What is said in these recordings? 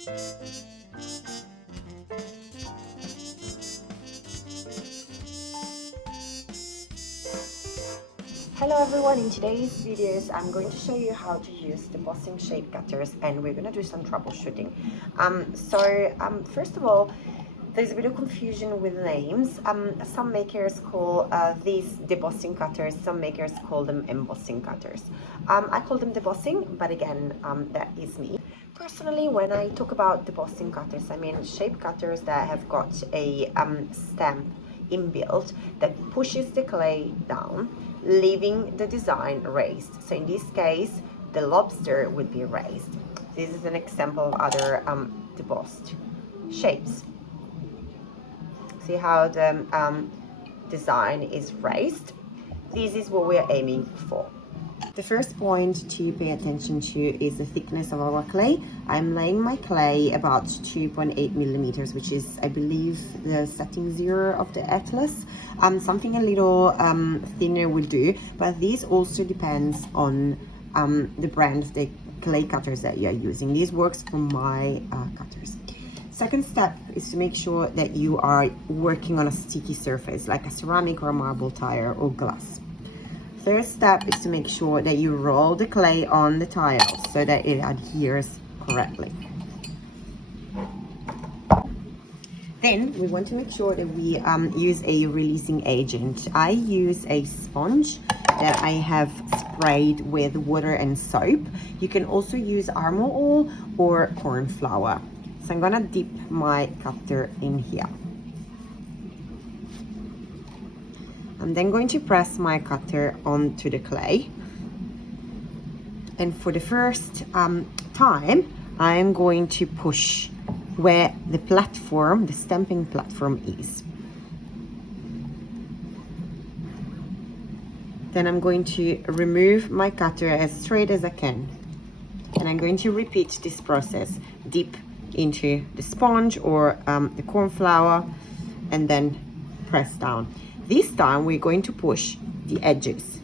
Hello everyone, in today's videos I'm going to show you how to use the debossing shape cutters, and we're going to do some troubleshooting. First of all, there's a bit of confusion with names. Some makers call these debossing cutters, some makers call them embossing cutters. I call them debossing, but again, that is me. Personally, when I talk about debossing cutters, I mean shape cutters that have got a stamp inbuilt that pushes the clay down, leaving the design raised. So in this case, the lobster would be raised. This is an example of other debossed shapes. See how the design is raised? This is what we are aiming for. The first point to pay attention to is the thickness of our clay. I'm laying my clay about 2.8 millimeters, which is, I believe, the setting 0 of the Atlas. Something a little thinner will do, but this also depends on the brand of the clay cutters that you're using. This works for my cutters. Second step is to make sure that you are working on a sticky surface, like a ceramic or a marble tile or glass. Third step is to make sure that you roll the clay on the tiles so that it adheres correctly. Then we want to make sure that we use a releasing agent. I use a sponge that I have sprayed with water and soap. You can also use armor oil or corn flour. So I'm gonna dip my cutter in here. I'm then going to press my cutter onto the clay. And for the first time, I'm going to push where the platform, the stamping platform is. Then I'm going to remove my cutter as straight as I can. And I'm going to repeat this process. Dip into the sponge or the corn flour and then press down. This time we're going to push the edges.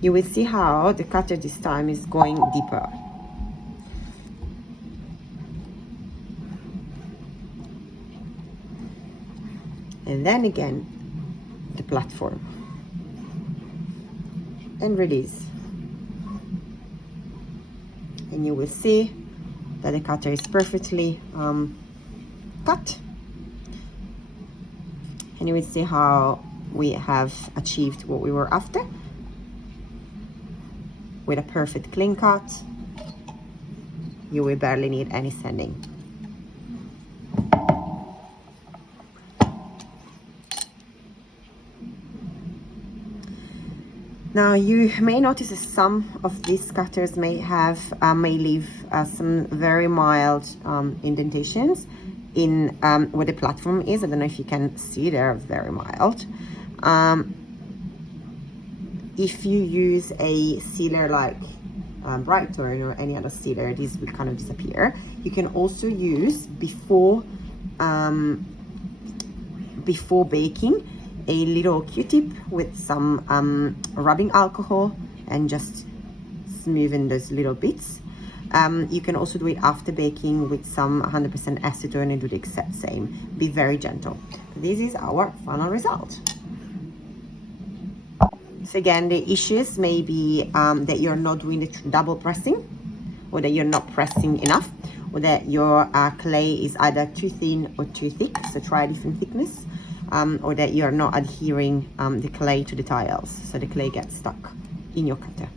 You will see how the cutter this time is going deeper. And then again, the platform. And release. And you will see that the cutter is perfectly cut. And you will see how we have achieved what we were after with a perfect clean cut. You will barely need any sanding. Now you may notice that some of these cutters may leave some very mild indentations in where the platform is. I don't know if you can see, they're very mild. If you use a sealer like Brighton or any other sealer, this will kind of disappear. You can also use before baking a little Q-tip with some rubbing alcohol and just smoothen those little bits. You can also do it after baking with some 100% acetone and do the exact same. Be very gentle. This is our final result. So again, the issues may be that you're not doing the double pressing, or that you're not pressing enough, or that your clay is either too thin or too thick, so try a different thickness, or that you're not adhering the clay to the tiles, so the clay gets stuck in your cutter.